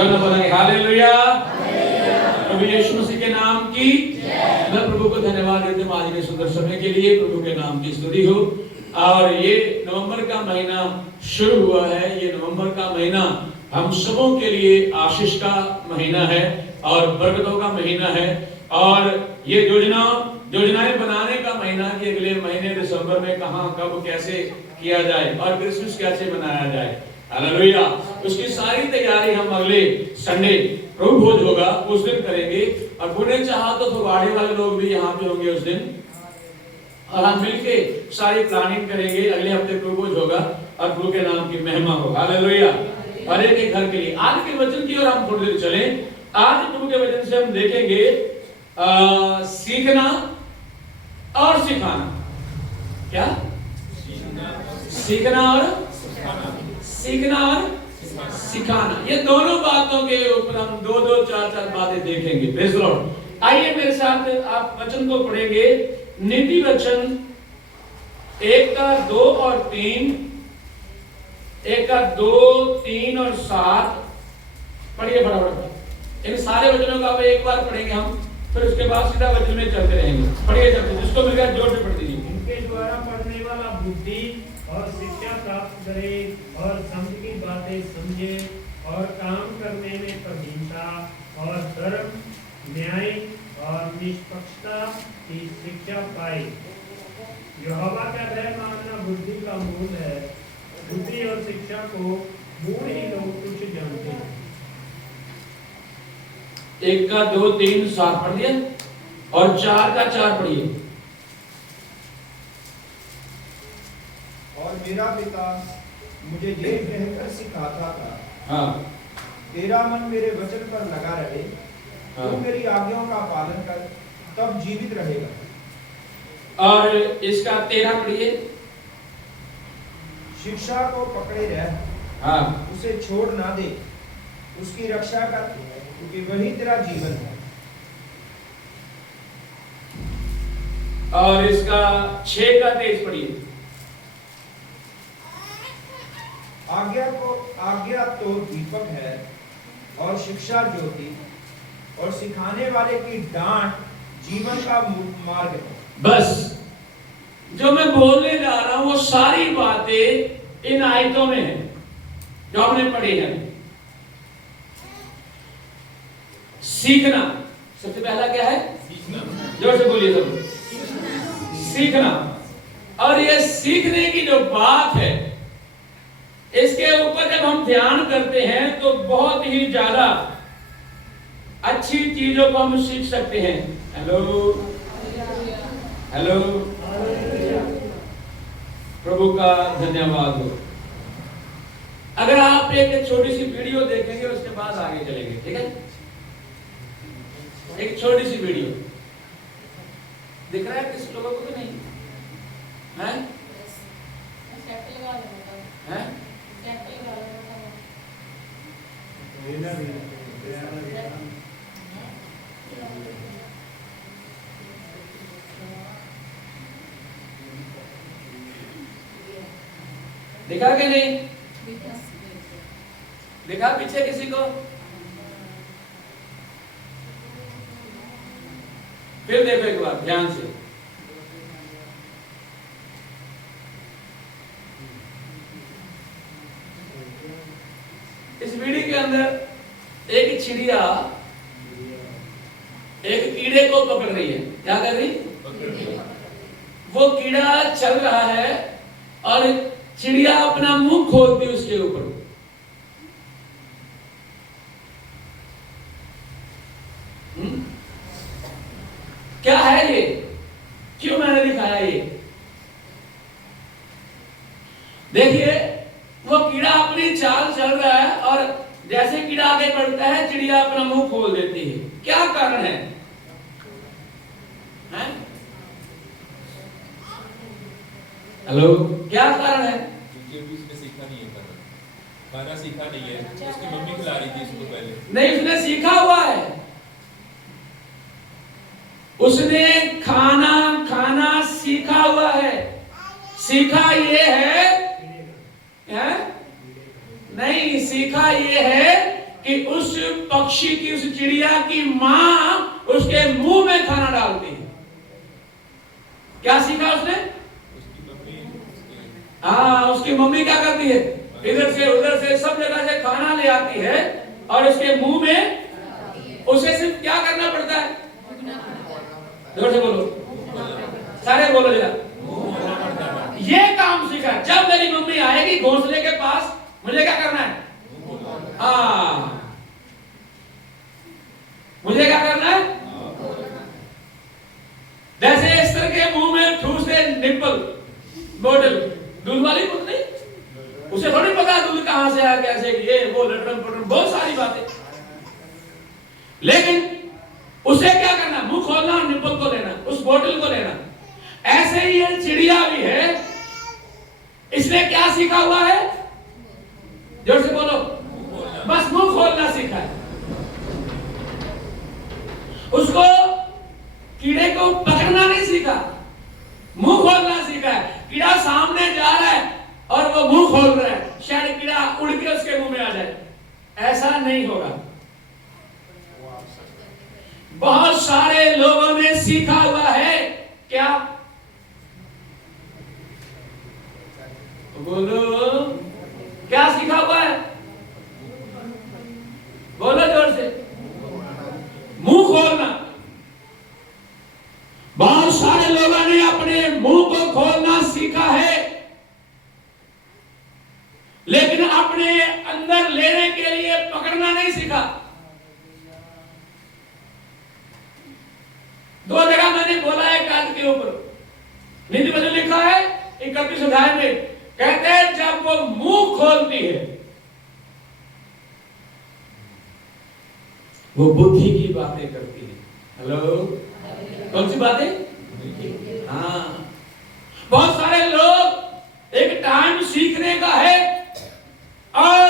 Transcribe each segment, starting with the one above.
जब न बोलेंगे हालेलुया, प्रभु यीशु मसीह के नाम की मैं प्रभु को धन्यवाद देता हूं आज के सुंदर समय के लिए। प्रभु के नाम की स्तुति हो। और ये नवंबर का महीना शुरू हुआ है। ये नवंबर का महीना हम सबों के लिए आशीष का महीना है और बरकतों का महीना है। और ये योजनाएं बनाने का महीना कि अगले महीने दिसंबर में कहां कब कैसे किया जाए और क्रिसमस कैसे मनाया जाए। हालेलुया। उसकी सारी तैयारी हम अगले संडे प्रभु भोज होगा उस दिन करेंगे। और पुणे चाहा तो फगवाड़े वाले लोग भी यहाँ पे होंगे उस दिन, और हम मिलके सारी प्लानिंग करेंगे। अगले हफ्ते प्रभु भोज होगा और प्रभु के नाम की महिमा हो। हालेलुया। हर एक के घर के लिए आज के वचन की ओर हम थोड़ी देर चलें। आज प्रभु के वचन से हम देखेंगे सीखना और सिखाना। क्या? सीखना और सिखाना। ये दोनों बातों के ऊपर हम दो चार बातें देखेंगे। Praise the Lord. आइए मेरे साथ आप वचन को पढ़ेंगे। नीति वचन 1 का 2 और 3, 1 का 2, 3 और 7 पढ़िए फटाफट। इन सारे वचनों का अब एक बार पढ़ेंगे हम, फिर उसके बाद सीधा वचन में चलते रहेंगे। पढ़िए चलते, जिसको मिल गया जोर से पढ़ दीजिए। इनके द्वारा पढ़ने वाला बुद्धि और शिक्षा प्राप्त करे और समझ की बातें समझे और काम करने में प्रवीणता और धर्म, न्याय और निष्पक्षता की शिक्षा पाए। यहोवा का भय मानना बुद्धि का मूल है। बुद्धि और शिक्षा को मूल ही लोग कुछ जानते हैं। 1 का 2, 3, 7 पढ़ दिया और 4 का 4 पढ़िए। और मेरा पिता मुझे ये कहकर सिखाता था, हाँ, तेरा मन मेरे वचन पर लगा रहे, हाँ। तू मेरी आज्ञाओं का पालन कर, तब जीवित रहेगा। और इसका 13 पढ़िए। शिक्षा को पकड़े रह, हाँ, उसे छोड़ ना दे, उसकी रक्षा कर, क्योंकि वही तेरा जीवन है। और इसका 6 का 23 पढ़िए। आज्ञा तो दीपक है और शिक्षा ज्योति, और सिखाने वाले की डांट जीवन का मार्ग है। बस जो मैं बोलने जा रहा हूं वो सारी बातें इन आयतों में है जो हमने पढ़ी है। सीखना सबसे पहला क्या है? जोर से बोलिए सब। सीखना। और ये सीखने की जो बात है, इसके ऊपर जब हम ध्यान करते हैं तो बहुत ही ज्यादा अच्छी चीजों को हम सीख सकते हैं। हेलो हेलो, प्रभु का धन्यवाद हो। अगर आप एक छोटी सी वीडियो देखेंगे उसके बाद आगे चलेंगे, ठीक है? एक छोटी सी वीडियो दिख रहा है किस लोगों को? तो नहीं है? हैं? दिखा कि नहीं? दिखा पीछे किसी को? फिर देखो एक बार ध्यान से। इस वीडियो के अंदर एक चिड़िया एक कीड़े को पकड़ रही है। क्या कर रही? वो कीड़ा चल रहा है और चिड़िया अपना मुंह खोलती है उसके ऊपर। क्या है ये? क्यों मैंने दिखाया ये? देखिए, वो कीड़ा अपनी चाल चल रहा है और जैसे कीड़ा आगे बढ़ता है चिड़िया अपना मुंह खोल देती है। क्या कारण है? हेलो, क्या कारण है? क्योंकि उसने सीखा नहीं है, खाना सीखा नहीं है। उसकी मम्मी खिला रही थी इसको पहले। नहीं, उसने सीखा हुआ है। उसने खाना सीखा हुआ है। सीखा ये है? नहीं, सीखा ये है कि कि उस पक्षी की, उस चिड़िया की मां उसके मुंह में खाना डालती है। क्या सीखा उसने? उसकी मम्मी उसकी मम्मी क्या करती है? इधर से उधर से सब जगह से खाना ले आती है और उसके मुंह में उसे सिर्फ क्या करना पड़ता है? जोर से बोलो, सारे बोलो जरा। ये काम सीखा। जब मेरी मम्मी आएगी घोंसले के पास, मुझे क्या करना है? मुझे क्या करना है? जैसे इस तरह के मुंह में ठूस दे निप्पल, बोतल, दूध वाली बोतल नहीं, उसे थोड़ी पता दूध कहां से आया, कैसे, ये वो लटरम पटरम बहुत सारी बातें। लेकिन उसे क्या करना? मुंह खोलना और निप्पल को लेना, उस बोतल को लेना। ऐसे ही ये चिड़िया भी है। इसने क्या सीखा हुआ है? जोर से बोलो। बस मुंह खोलना सीखा है। उसको कीड़े को पकड़ना नहीं सीखा, मुंह खोलना सीखा है। कीड़ा सामने जा रहा है और वो मुंह खोल रहा है, शायद कीड़ा उड़ के उसके मुंह में आ जाए। ऐसा नहीं होगा। बहुत सारे लोगों ने सीखा हुआ है क्या? बोलो, क्या सीखा हुआ है? बोलो जोर से। मुंह खोलना। बहुत सारे लोगों ने अपने मुंह को खोलना सीखा है, लेकिन अपने अंदर लेने के लिए पकड़ना नहीं सीखा। दो जगह मैंने बोला है कान के ऊपर। नीति में लिखा है 31 अध्याय में, कहते हैं जब वो मुंह खोलती है वो बुद्धि की बातें करती है। हेलो, कौन सी बातें? हाँ, बहुत सारे लोग, एक टाइम सीखने का है और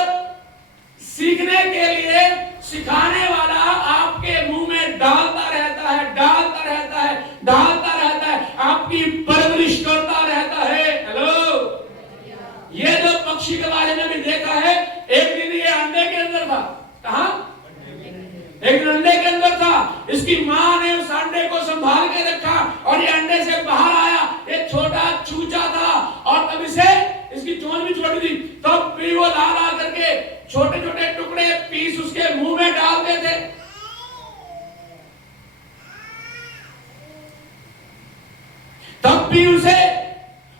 सीखने के लिए सिखाने वाला आपके मुंह में डालता रहता है, डालता रहता है, डालता रहता है, आपकी परवरिश करता रहता है। हेलो, ये जो पक्षी के बारे में भी देखा है, एक दिन ये अंडे के अंदर था। कहां? एक दिन अंडे के अंदर था। इसकी मां ने उस अंडे को संभाल के रखा और ये अंडे से बाहर आया। एक छोटा चूचा था और तब इसे, इसकी चोंच भी छोटी थी, तब भी वो ला ला करके छोटे छोटे टुकड़े पीस उसके मुंह में डालते थे। तब भी उसे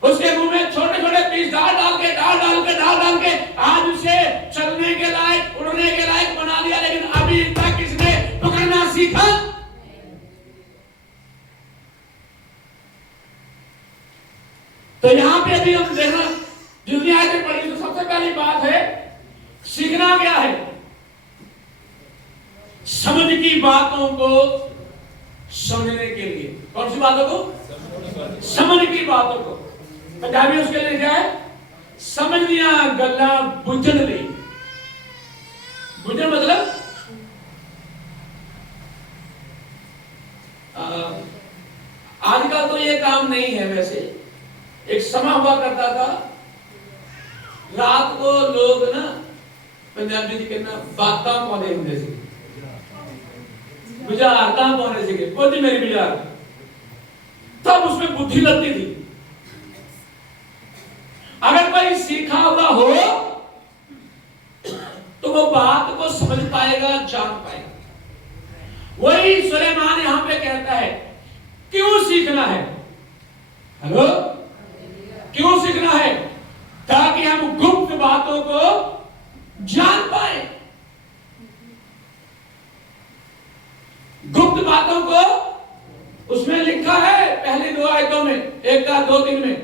उसके मुंह में छोटे छोटे पीस डाल डाल के आज उसे चलने के लायक, उड़ने के लायक बना दिया। लेकिन अभी तक इसने पकड़ना सीखा। तो यहां पे अभी हम देखना, जितनी आयतें पढ़ी, तो सबसे पहली बात है सीखना क्या है? समझ की बातों को समझने के लिए। कौन सी बातों को? समझ की बातों को। पंजाबी उसके लिए क्या है? समझिया गल्ला बुझन ली। बुझन मतलब आजकल तो ये काम नहीं है। वैसे एक समय हुआ करता था, रात को लोग ना, पंजाबी जी कहना बातां पाने होंगे सी, बुझारतां पाने से, बुझ मेरी बुझार, तब उसमें बुद्धि लगती थी। अगर कोई सीखा हुआ हो तो वो बात को समझ पाएगा, जान पाएगा। वही सुलेमान यहां पे कहता है, क्यों सीखना है? हेलो, क्यों सीखना है? ताकि हम गुप्त बातों को जान पाए। गुप्त बातों को उसमें लिखा है पहली 2 आयतों में, 1 का 2-3 में,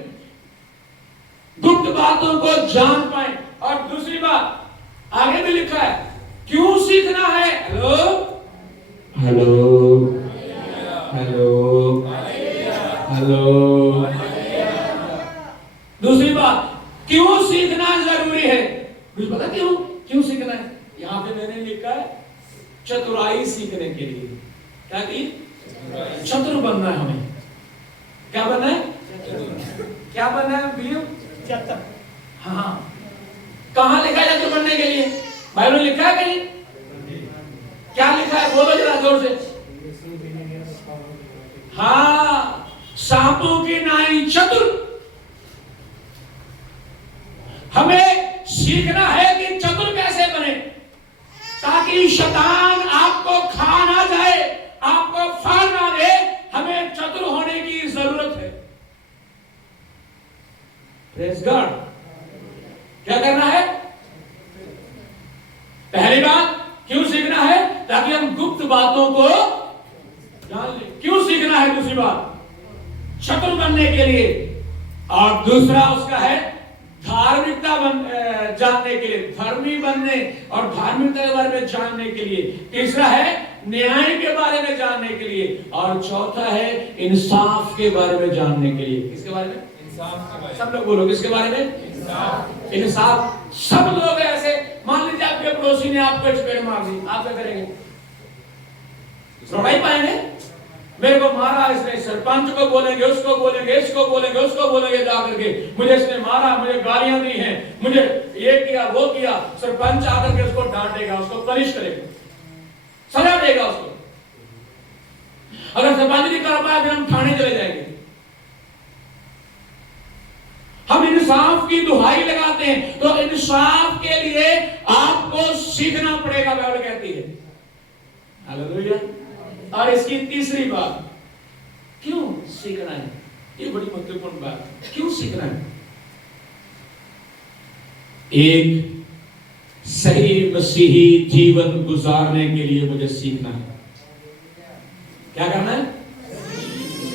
गुप्त बातों को जान पाए। और दूसरी बात आगे भी लिखा है, क्यों सीखना है? Hello hello hello hello. दूसरी बात, क्यों सीखना जरूरी है? कुछ पता क्यों सीखना है? यहां पे मैंने लिखा है चतुराई सीखने के लिए। क्या की? चतुर बनना है हमें। क्या बनना है? क्या बनना है भैया? चतुर। हाँ, कहां लिखा है चतुर बनने के लिए? बाइबल में लिखा है कहीं? जोर से। यीशु भी ने यह कहा। हाँ, सांपों की नाई चतुर। हमें सीखना है कि चतुर कैसे बने, ताकि शैतान आपको खा ना जाए, आपको फाड़ ना दे। हमें चतुर होने की जरूरत है। Praise God. क्या करना है? पहली बात, क्यों सीखना है? ताकि हम गुप्त बातों को जान लें। क्यों सीखना है? दूसरी बात, चतुर बनने के लिए। और दूसरा उसका है धार्मिकता जानने के लिए, धर्मी बनने और धार्मिकता के बारे में जानने के लिए। तीसरा है न्याय के बारे में जानने के लिए। और चौथा है इंसाफ के बारे में जानने के लिए। किसके बारे में? इंसाफ के बारे में। सब लोग बोलो, किसके बारे में? इंसाफ। इंसाफ। सब लोग ऐसे, मान लीजिए आपके पड़ोसी ने आपको चपेट मार दी, आप क्या करेंगे? रोना ही पाएंगे? मेरे को मारा इसने, सरपंच को बोलेंगे, उसको बोलेंगे, इसको बोलेंगे, उसको बोलेंगे, जाकर के मुझे इसने मारा, मुझे गालियां दी हैं, मुझे ये किया, वो किया। सरपंच आकर के उसको डांटेगा, उसको पनिश करेगा, सजा देगा उसको। अगर सरपंच नहीं कर पाया, फिर हम थाने चले जाएंगे। हम इंसाफ की दुहाई लगाते हैं। तो इंसाफ के लिए आपको सीखना पड़ेगा, बाइबल कहती है। हालेलुया। और इसकी तीसरी बात, क्यों सीखना है? ये बड़ी महत्वपूर्ण बात, क्यों सीखना है? एक सही मसीही जीवन गुजारने के लिए मुझे सीखना है। क्या करना है?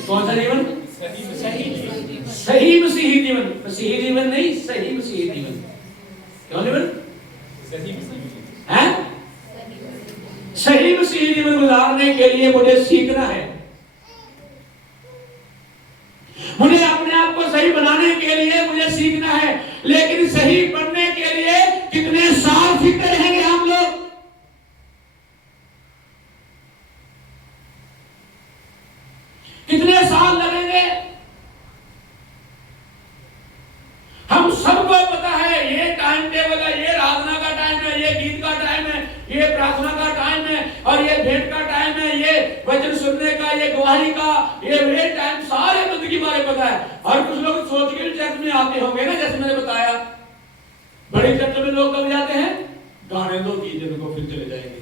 कौन सा जीवन? सही मसीही जीवन। मसीही जीवन नहीं, सही मसीही जीवन। कौन जीवन? सही मसीही। हैं? सही मसीही जीवन गुजारने के लिए मुझे सीखना है। मुझे अपने आप को सही बनाने के लिए मुझे सीखना है। लेकिन सही बनने के लिए कितने साल सीखते रहेंगे हम लोग? कितने साल लगेंगे? हम सबको पता है ये टाइम टेबल है, ये आराधना का टाइम है, ये गीत का टाइम है, ये प्रार्थना का टाइम है, और ये भेंट का टाइम है, ये वचन सुनने का, ये गवाही का, ये टाइम सारे बंदगी बारे पता है। और कुछ लोग सोच के चर्च में आते होंगे ना, जैसे मैंने बताया, बड़ी चर्च में लोग कब जाते हैं? गाने दो, गीत को, फिर चले जाएंगे।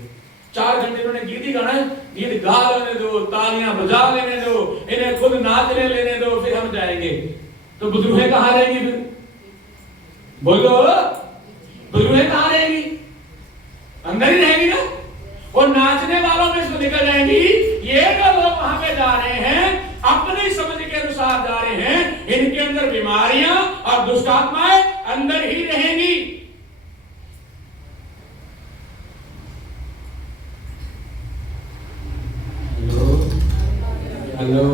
4 घंटे इन्होंने गीत ही गाना है, गीत गा लेने दो, तालियां बजा लेने दो, इन्हें खुद नाचने लेने दो, फिर हम जाएंगे। तो बुजुर्गें कहाँ रहेंगी? फिर बोलो, बुजुर्गें कहाँ रहेंगी? अंदर ही रहेगी ना। और नाचने वालों में से निकल जाएंगी। ये जो लोग वहां पे जा रहे हैं, अपनी समझ के अनुसार जा रहे हैं, इनके अंदर बीमारियां और दुष्ट आत्माएं अंदर ही रहेंगी। हेलो,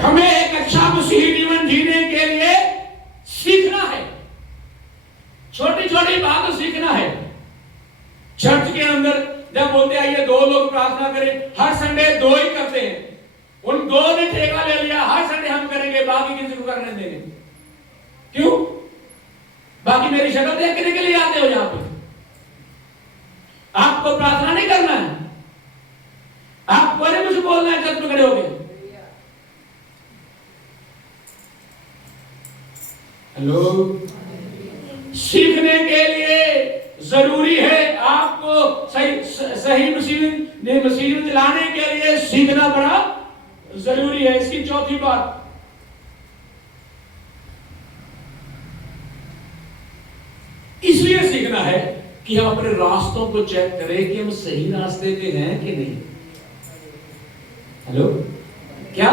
हमें एक अच्छा मसीही जीवन जीने के लिए सीखना है। छोटी छोटी बातें सीखना है। चर्च के अंदर जब बोलते हैं ये 2 लोग प्रार्थना करें, हर संडे 2 ही करते हैं। उन 2 ने ठेका ले लिया, हर संडे हम करेंगे, बाकी किसी को करने देंगे। क्यों? बाकी मेरी शक्ल देखने के लिए आते हो यहां पे? आपको प्रार्थना नहीं करना है? आपको नहीं कुछ बोलना है चर्च में खड़े होके? हेलो, सीखने के लिए जरूरी है आपको सही मशीन चलाने के लिए सीखना बड़ा जरूरी है। इसकी चौथी बात, इसलिए सीखना है कि हम अपने रास्तों को चेक करें कि हम सही रास्ते पे हैं कि नहीं। हेलो, क्या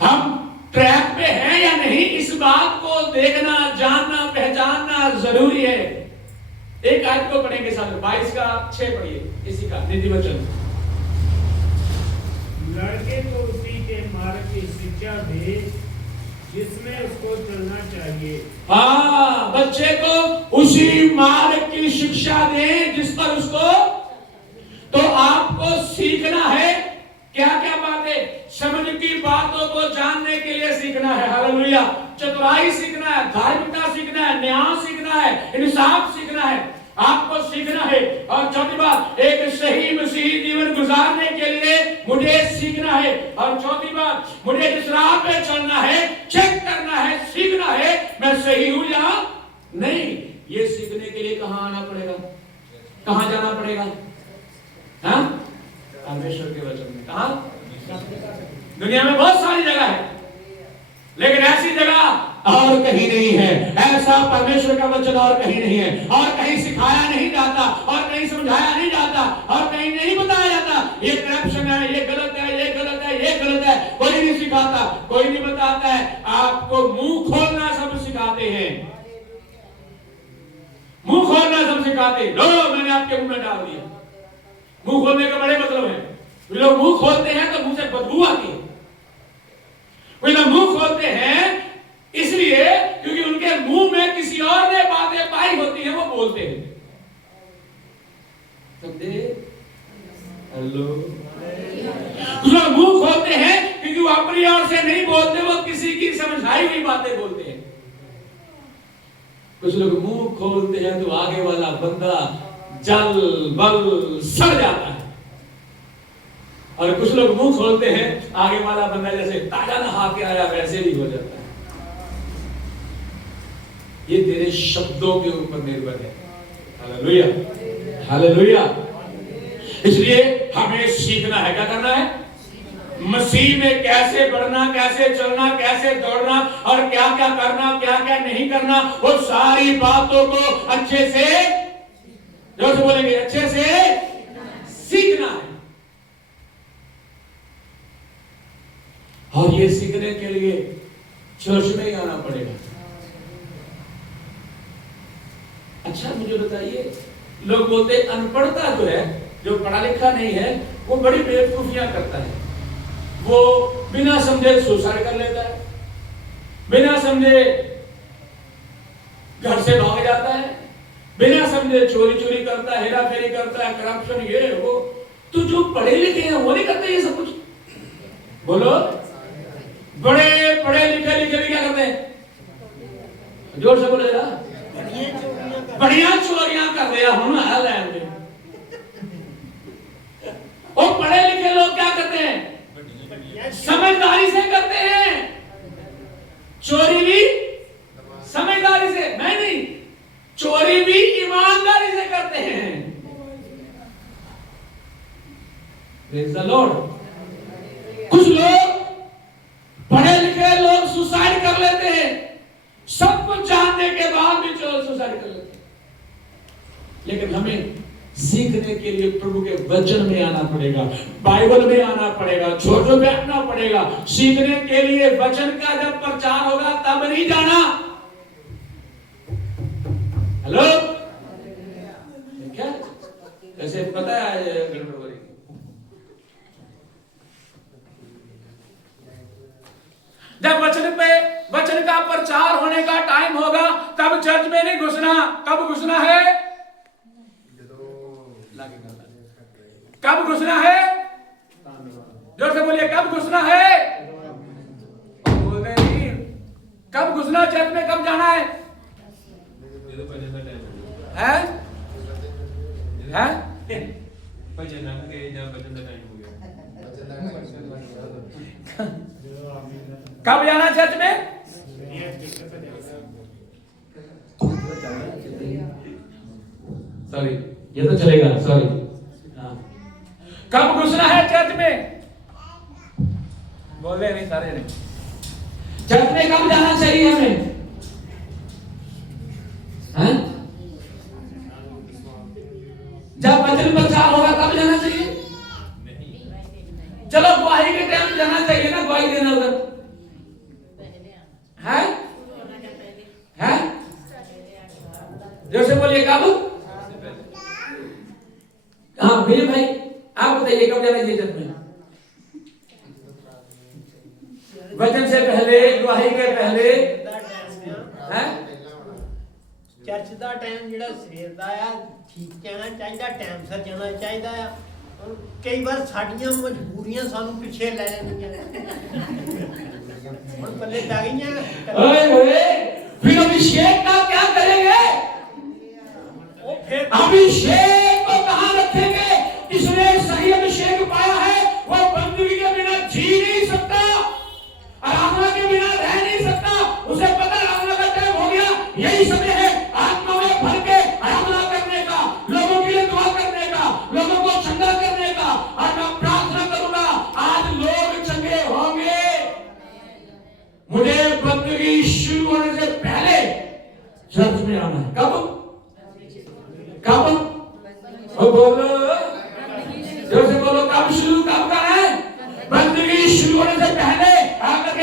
हम ट्रैक पे हैं या नहीं, इस बात को देखना, जानना, पहचानना जरूरी है। एक आयत को पढ़ेंगे साथ, 22 का 6 पढ़िए, इसी का नीति वचन। लड़के को उसी के मार्ग की शिक्षा दे जिसमें उसको चलना चाहिए। हाँ, बच्चे को उसी मार्ग की शिक्षा दें जिस पर उसको। तो आपको सीखना है क्या क्या बातें? समझ की बातों को जानने के लिए सीखना है। हालेलुया। चतुराई सीखना है, धार्मिकता सीखना है, न्याय सीखना है, इंसाफ सीखना है, आपको सीखना है। और चौथी बात, एक सही मसीही मसीही जीवन गुजारने के लिए मुझे सीखना है। और चौथी बात, मुझे जिस राह पे चलना है, चेक करना है, सीखना है मैं सही हूं या नहीं। ये सीखने के लिए कहां आना पड़ेगा, कहां जाना पड़ेगा? हाँ, परमेश्वर के वचन में। कहां? दुनिया में बहुत सारी जगह है, लेकिन ऐसी जगह और कहीं नहीं है। ऐसा परमेश्वर का वचन और कहीं नहीं है, और कहीं सिखाया नहीं जाता, और कहीं समझाया नहीं जाता, और कहीं नहीं बताया जाता ये करप्शन है, ये गलत है, ये गलत है, ये गलत है। कोई नहीं सिखाता, कोई नहीं बताता है। आपको मुंह खोलना सब सिखाते हैं, मुंह खोलना सब सिखाते हैं। लो मैंने आपके मुंह में डाल दिया। मुंह खोलने का बड़े मतलब है। लोग मुंह खोलते हैं तो मुंह से बदबू आती है। वे लोग मुंह खोलते हैं इसलिए क्योंकि उनके मुंह में किसी और ने बातें पाई होती हैं, वो बोलते हैं। हेलो, लोग मुंह खोलते हैं क्योंकि वो अपनी ओर से नहीं बोलते, वो किसी की समझाई हुई बातें बोलते हैं। कुछ लोग मुंह खोलते हैं तो आगे वाला बंदा जल बल सड़ जाता है, और कुछ लोग मुंह खोलते हैं आगे वाला बंदा जैसे ताजा नहा के आया वैसे ही हो जाता है। ये तेरे शब्दों के ऊपर निर्भर है। Hallelujah, hallelujah. इसलिए हमें सीखना है। क्या करना है? मसीह में कैसे बढ़ना, कैसे चलना, कैसे दौड़ना, और क्या क्या करना, क्या क्या नहीं करना, वो सारी बातों को अच्छे से, जो से बोलेंगे, अच्छे से सीखना है। और ये सीखने के लिए चर्च में ही आना पड़ेगा। अच्छा मुझे बताइए, लोग बोलते अनपढ़ता जो है, जो पढ़ा लिखा नहीं है, वो बड़ी बेवकूफियां करता है। वो बिना समझे सुसाइड कर लेता है, बिना समझे घर से भाग जाता है, बिना समझे चोरी करता है, हेरा फेरी करता है, करप्शन, ये वो। तो जो पढ़े लिखे हैं वो नहीं करते ये सब कुछ? बोलो, बड़े पढ़े लिखे भी क्या करते हैं? जोर से बोले जरा। बढ़िया चोरियां कर रहे हम हालैंड में। और पढ़े लिखे लोग क्या करते हैं? समझदारी से करते हैं। चोरी भी समझदारी से, मैं नहीं, चोरी भी ईमानदारी से करते हैं। Praise the Lord. कुछ लोग पढ़े लिखे लोग सुसाइड कर लेते हैं, सब कुछ जानने के बाद भी सुसाइड कर लेते हैं। लेकिन हमें सीखने के लिए प्रभु के वचन में आना पड़ेगा, बाइबल में आना पड़ेगा, छोटों में आना पड़ेगा। सीखने के लिए वचन का जब प्रचार होगा तब नहीं जाना। हेलो, क्या कैसे पता है गड़बड़ हो रही? जब वचन का प्रचार होने का टाइम होगा तब चर्च में नहीं घुसना। कब घुसना है? कब घुसना है? जोर से बोलिए, कब घुसना है? बोलते नहीं। कब घुसना चर्च में, कब जाना है? हैं? कब जाना चर्च में? सॉरी, ये तो चलेगा, सॉरी। कब घुसना है चर्च में? बोल रहे नहीं सारे नहीं। चर्च में कब जाना चाहिए हमें? हैं? जब वचन प्रचार होगा तब जाना चाहिए। चलो गवाही के टाइम जाना चाहिए ना, गवाही देना उधर है? हैं? जैसे बोलिए कब? हाँ भैया भाई, आप बताइए कब जाना चाहिए चर्च में? वचन से पहले, गवाही के पहले, हैं? चर्च ਦਾ ਟਾਈਮ ਜਿਹੜਾ ਸਵੇਰ ਦਾ ਆ ਠੀਕ ਜਾਣਾ ਚਾਹੀਦਾ, ਟਾਈਮ ਸਿਰ ਜਾਣਾ ਚਾਹੀਦਾ ਆ। ਕਈ ਵਾਰ ਸਾਡੀਆਂ ਮਜਬੂਰੀਆਂ ਸਾਨੂੰ ਪਿੱਛੇ ਲੈ ਜਾਂਦੀਆਂ ਹੁਣ ਪੱਲੇ ਪੈ ਗਈਆਂ। ओए ओए, फिर अभिषेक का क्या करेंगे? ਉਹ ਫਿਰ अभिषेक को कहाँ रखेंगे? इसने सही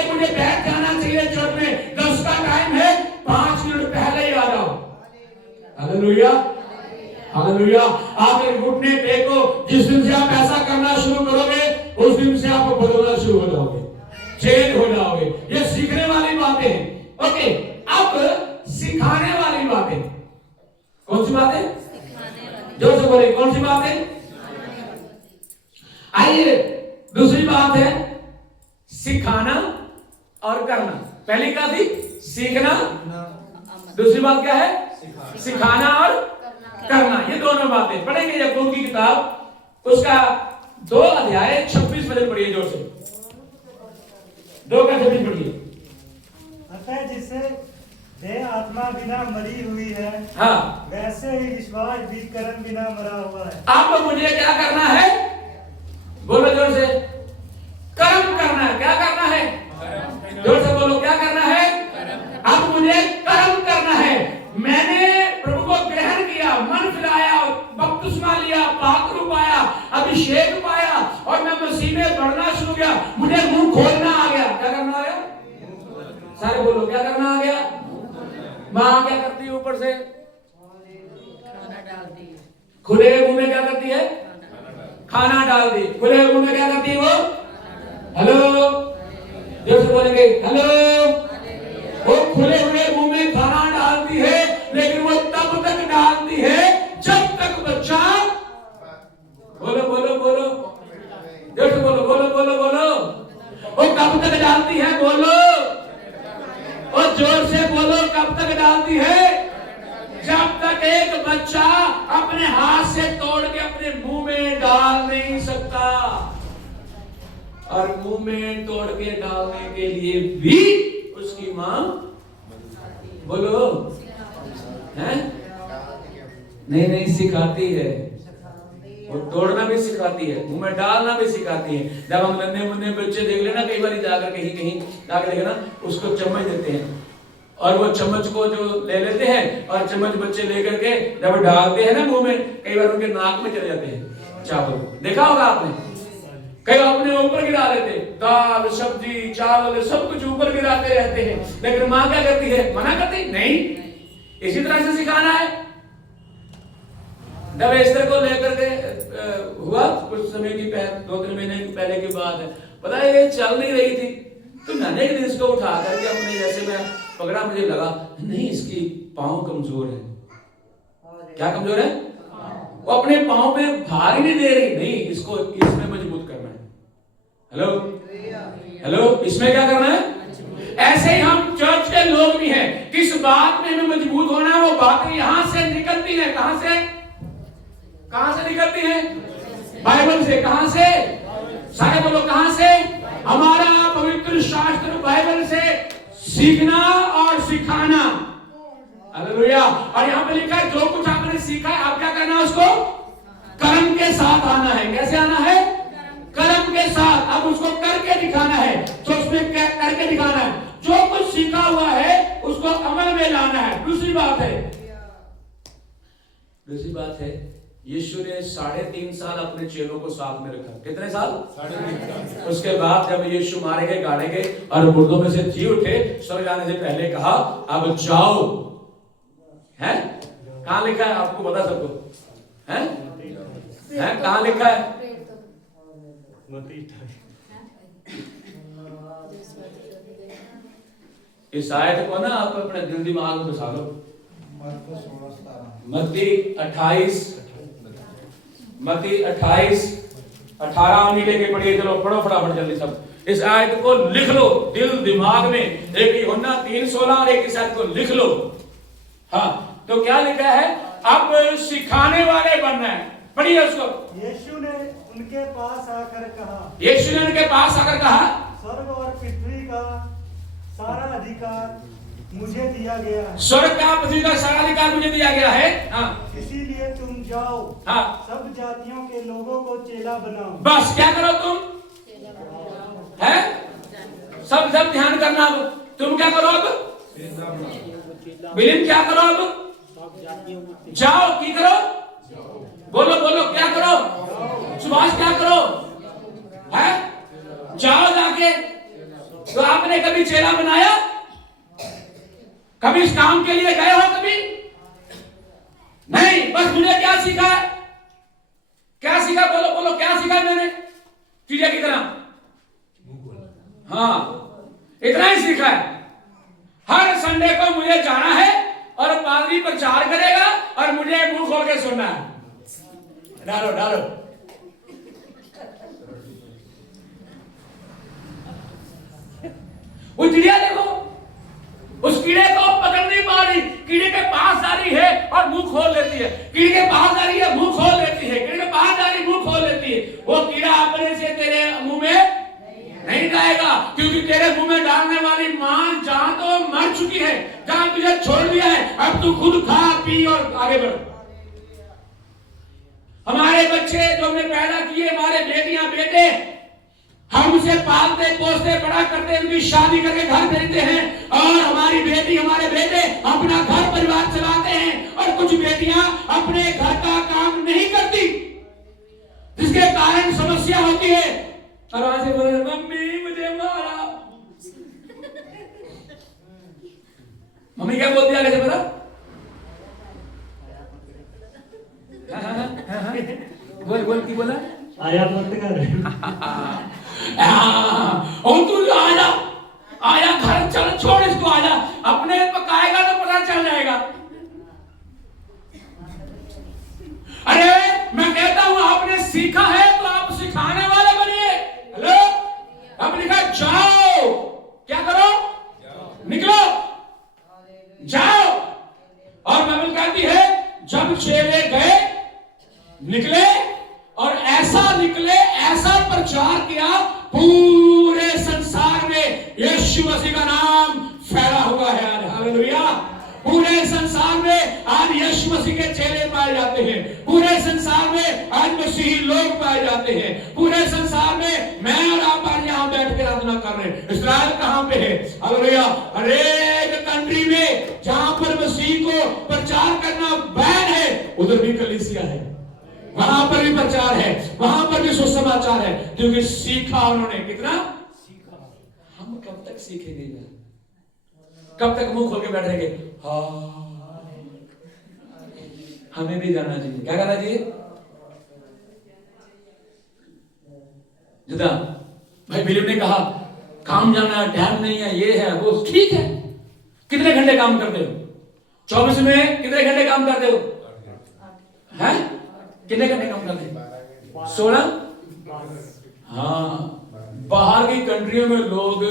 के मुझे बैठ जाना चाहिए चर्च में, 10 का टाइम है, 5 मिनट पहले ही आ जाओ। Hallelujah, hallelujah. आप एक घुटने टेको, जिस दिन से आप ऐसा करना शुरू करोगे उस दिन से आप बदलना शुरू हो जाओगे, चेंज हो जाओगे। ये सीखने वाली बातें हैं। ओके, अब सिखाने वाली बातें। कौन सी बातें? जोर से बोले, कौन सी बातें? आइए, दूसरी बात है सिखाना और करना। पहली क्या थी? सीखना। दूसरी बात क्या है? सिखाना और करना। ये दोनों बातें पढ़ेंगे याकूब की किताब, उसका 2 अध्याय 26 वचन पढ़िए जोर से। 2 का 26 पढ़िए। अतः जिसे देह आत्मा बिना मरी हुई है, हाँ, वैसे ही विश्वास भी कर्म बिना मरा हुआ है। अब मुझे क्या करना है? बोलो जोर से। कर्म करना है। क्या करना है? जोर से बोलो, क्या करना है? अब मुझे कर्म करना है। मैंने प्रभु को ग्रहण किया, मन फिराया, बपतिस्मा लिया, पात्र पाया, अभिषेक पाया और मैं मसीह में बढ़ना शुरू किया। मुझे मुंह खोलना आ गया। क्या करना आ गया? सारे बोलो, क्या करना आ गया? माँ क्या करती है ऊपर से? खुले मुंह में क्या करती है? खाना डाल दी। खुले मुंह में क्या करती है वो? हेलो, जोर से बोलेंगे हेलो। वो खुले हुए मुंह में खाना डालती है, लेकिन वो तब तक डालती है जब तक बच्चा, बोलो बोलो बोलो, जोर से बोलो, बोलो बोलो बोलो, वो कब तक डालती है? बोलो, और जोर से बोलो, कब तक डालती है? जब तक एक बच्चा अपने हाथ से तोड़ के अपने मुंह में डाल नहीं सकता। और मुंह में तोड़ के डालने के लिए भी उसकी मां, बोलो, हैं? नहीं सिखाती है। वो तोड़ना भी सिखाती है, मुंह में डालना भी सिखाती है। जब हम नन्हे मुन्ने बच्चे देख लेना, कई बार जाकर कहीं जाकर देखना, उसको चम्मच देते हैं और वो चम्मच को जो ले लेते हैं और चम्मच बच्चे लेकर के जब डालते हैं ना मुंह में, कई बार उनके नाक में चले जाते हैं चावल। देखा होगा आपने, कई अपने ऊपर गिरा देते, दाल सब्जी चावल सब कुछ ऊपर गिराते रहते हैं। लेकिन माँ क्या करती है? मना करती नहीं। इसी तरह से सिखाना है। जब एस्तर को लेकर के हुआ कुछ समय की 2-3 महीने पहले की बात है, पता है ये चल नहीं रही थी, तो मैंने एक दिन इसको उठा करके अपने जैसे मैं पकड़ा, मुझे लगा नहीं इसकी पांव कमजोर है। क्या कमजोर है? वो अपने पांव पे भार ही नहीं दे रही। नहीं, इसको इसमें मजबूत करना है। हेलो हेलो, इसमें क्या करना है? ऐसे ही हम चर्च के लोग भी हैं, किस बात में हमें मजबूत होना है? वो बातें यहां से निकलती है। कहां से? कहां से निकलती है? बाइबल से। कहां से? सारे बोलो, कहां से? हमारा पवित्र शास्त्र बाइबल से सीखना और सिखाना। हालेलुया। और यहाँ पे लिखा है जो कुछ आपने सीखा है, आप क्या करना है? उसको कर्म के साथ आना है। कैसे आना है? कर्म के साथ। अब उसको करके दिखाना है। तो उसमें क्या करके दिखाना है? जो कुछ सीखा हुआ है उसको अमल में लाना है। दूसरी बात है यीशु ने 3.5 साल अपने चेलों को साथ में रखा। कितने साल? 3.5 साल। उसके बाद जब यीशु मारे गए, गाड़े गए और मुर्दों में से जी उठे, स्वर्ग जाने से पहले कहा अब जाओ। है? कहां लिखा है? आपको पता सबको? है? कहां लिखा है? इस आयत को ना आप अपने दिल दिमाग में बसा लो। मत्ती 28:18 लेके पढ़िए। चलो पढ़ो फटाफट जल्दी सब। इस आयत को लिख लो दिल दिमाग में। एक यूहन्ना 3:16 और एक इस आयत को लिख लो। हाँ, तो क्या लिखा है? अब सिखाने वाले बनना है। पढ़िए उसको। यीशु ने उनके पास आकर कहा, यीशु ने उनके पास आकर कहा, स्वर्ग और पृथ्वी का सारा अधिकार मुझे दिया गया है। स्वर्ग का पृथ्वी का सारा अधिकार मुझे दिया गया है। हाँ, इसीलिए तुम जाओ, हाँ, सब जातियों के लोगों को चेला बनाओ। बस क्या करो तुम? है? सब ध्यान करना। अब तुम क्या करो? अब विलियम क्या करो? अब जाओ। की करो? बोलो बोलो, क्या करो? सुभाष क्या करो? है? जाओ जाके। तो आपने आपने कभी चेला बनाया? कभी इस काम के लिए गए हो कभी? नहीं। बस मुझे क्या सीखा है? क्या सीखा? बोलो बोलो, क्या सीखा है मैंने? चिड़िया की तरह, हाँ, इतना ही सीखा है। हर संडे को मुझे जाना है और पादरी प्रचार करेगा और मुझे मुंह खोल के सुनना है। डालो डालो। वो चिड़िया देखो, उस कीड़े को पकड़ नहीं पा रही, कीड़े के पास जा रही है और मुंह खोल लेती है, कीड़े के पास जा रही है मुंह खोल लेती है, कीड़े के पास जा रही मुंह खोल लेती है। वो कीड़ा अपने से तेरे मुंह में नहीं जाएगा, क्योंकि तेरे मुंह में डालने वाली मां जहां तो मर चुकी है, जहां तुझे छोड़ दिया है, अब तू खुद खा पी और आगे बढ़। हमारे बच्चे जो हमने पैदा किए, हमारे बेटियां बेटे, हम उसे पालते पोसते बड़ा करते, उनकी शादी करके घर भेजते हैं, और हमारी बेटी हमारे बेटे अपना घर परिवार चलाते हैं, और कुछ बेटियां अपने घर का काम नहीं करती, जिसके कारण समस्या होती है। और वहां से बोले मम्मी मुझे मारा। मम्मी क्या बोलती है? कैसे पता? बोल बोल की बोला? आया मत कर। और तू आजा आया, घर चल, छोड़ इसको, आजा, अपने पकाएगा तो पता चल जाएगा। अरे मैं कहता हूं आपने सीखा है तो आप सिखाने वाले बनिए। हेलो, आपने कहा जाओ, क्या करो? निकलो, जाओ। और बाइबल कहती है जब चेले गए, निकले, और ऐसा निकले, ऐसा प्रचार किया, पूरे संसार में यीशु मसीह का नाम फैला हुआ है। हालेलुया। पूरे संसार में आज यीशु मसीह के चेले पाए जाते हैं, पूरे संसार में आज मसीही लोग पाए जाते हैं, पूरे संसार में मैं और आप आज यहां बैठ कर आराधना कर रहे हैं। इस्राएल कहां पे है? हालेलुया। हरेक कंट्री में जहां पर मसीह को प्रचार करना बैन है, उधर भी कलीसिया है, वहां पर भी प्रचार है, वहां पर भी सुसमाचार है, क्योंकि सीखा उन्होंने। कितना सीखा? हम कब तक सीखेंगे यार? कब तक मुंह खोल के बैठेंगे? हाँ, हमें भी जाना चाहिए। क्या करना चाहिए? जुदा भाई बिलीव ने कहा काम जाना, टाइम नहीं है, ये है वो, ठीक है। कितने घंटे काम करते हो? 24 में कितने घंटे काम करते हो? हैं? कितने घंटे काम करते हैं? 16। हाँ, बाहर की कंट्रियों में लोग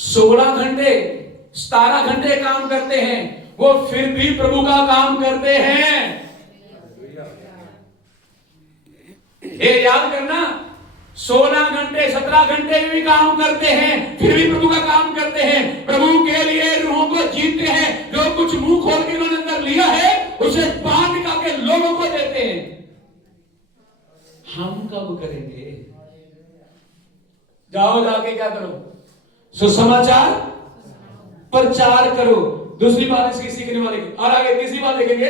16 घंटे 17 घंटे काम करते हैं, वो फिर भी प्रभु का काम करते हैं। ये याद करना, 16 घंटे 17 घंटे भी काम करते हैं, फिर भी प्रभु का काम करते हैं, प्रभु के लिए रूहों को जीतते हैं। जो कुछ मुंह खोल के उन्होंने अंदर लिया है, उसे बाहर निकाल के लोगों को देते हैं। हम कब करेंगे? जाओ, जाके क्या करो? सुसमाचार प्रचार करो। दूसरी बात इसकी सीखने वाले की, और आगे तीसरी बात देखेंगे।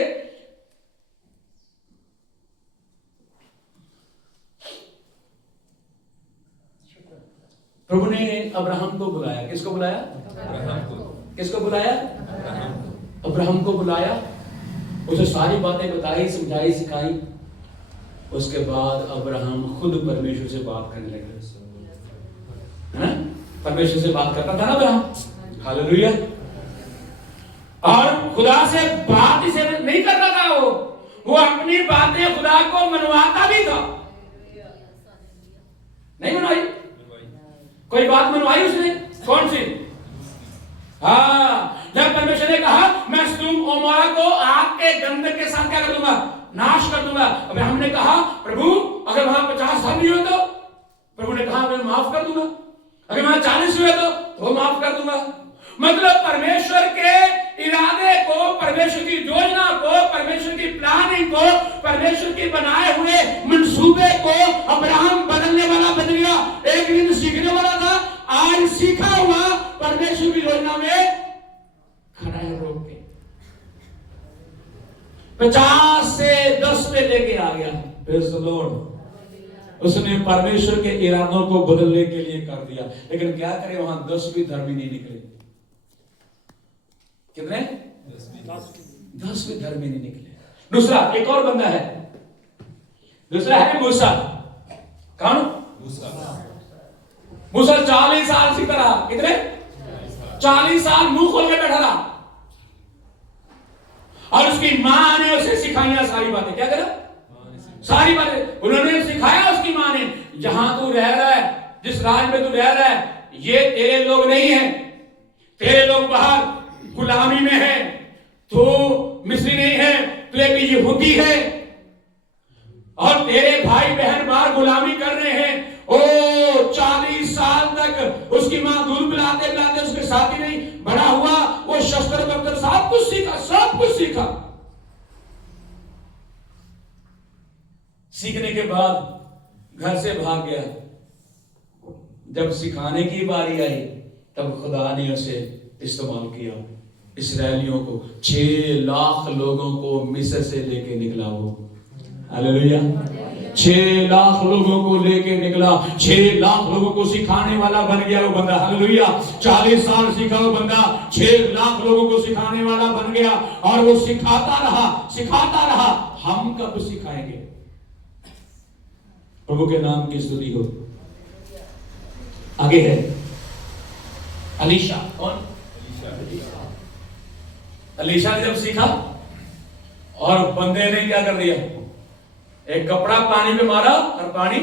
प्रभु ने अब्राहम को बुलाया। किसको बुलाया? अब्राहम को। किसको बुलाया? अब्राहम को बुलाया, उसे सारी बातें बताई, समझाई, सिखाई। उसके बाद अब्राहम खुद परमेश्वर से बात करने लगे। परमेश्वर से बात करता था ना अब्राहम। हालेलुया। और खुदा से बात इसे नहीं करता था, वो अपनी बातें खुदा को मनवाता भी था। नहीं मनवाई? कोई बात मनवाई उसने? कौन सी? हाँ, जब परमेश्वर ने कहा मैं सदोम ओमोरा को आग के गंधक के साथ क्या कर दूंगा? नाश कर दूंगा। अब हमने कहा प्रभु अगर वहां 50 साल नहीं हुए तो? प्रभु ने कहा मैं माफ कर दूंगा। अगर वहां 40 हुए तो माफ कर दूंगा। मतलब परमेश्वर के इरादे को, परमेश्वर की योजना को, परमेश्वर की प्लानिंग को, परमेश्वर की बनाए हुए मंसूबे को अब्राहम बदलने वाला बन गया। एक दिन सीखने वाला था, आज सीखा हुआ परमेश्वर की योजना में खड़ा है रोक के। 50 से 10 पे लेके आ गया। Praise the Lord. उसने परमेश्वर के इरादों को बदलने के लिए कर दिया। लेकिन क्या करें, वहां 10 भी धर्मी नहीं निकले। कितने? 10 भी धर्मी नहीं निकले। दूसरा एक और बंदा है, दूसरा है मूसा। कौन? मूसा 40 साल सीखता रहा। कितने? 40 साल मुंह खोल के बैठा रहा और उसकी मां ने उसे सिखाई सारी बातें। क्या करा? सारी बातें उन्होंने सिखाया उसकी मां ने। जहां तू रह रहा है, जिस राज में तू रह रहा है, ये तेरे लोग नहीं है, तेरे लोग बाहर गुलामी में है। तू मिस्री नहीं है, तू एक यहूदी है और तेरे भाई बहन बाहर गुलामी कर रहे हैं। ओ 40 साल तक उसकी मां दूध पिलाते पिलाते उसके साथ ही नहीं बड़ा हुआ। वो शस्त्र वस्त्र सब कुछ सीखा, सब कुछ सीखा। सीखने के बाद घर से भाग गया। जब सिखाने की बारी आई तब खुदा ने उसे इस्तेमाल किया। इस्राएलियों को 6 लाख लोगों को मिस्र से लेके निकला वो। हालेलुया। 6 लाख लोगों को लेके निकला, 6 लाख लोगों को सिखाने वाला बन गया वो बंदा। हालेलुया। 40 साल सीखा वो बंदा, 6 लाख लोगों को सिखाने वाला बन गया और वो सिखाता रहा, सिखाता रहा। हम कब सिखाएंगे? प्रभु के नाम की स्तुति हो। आगे है अलीशा। कौन? अलीशा ने जब सीखा और बंदे ने क्या कर दिया, एक कपड़ा पानी में मारा और पानी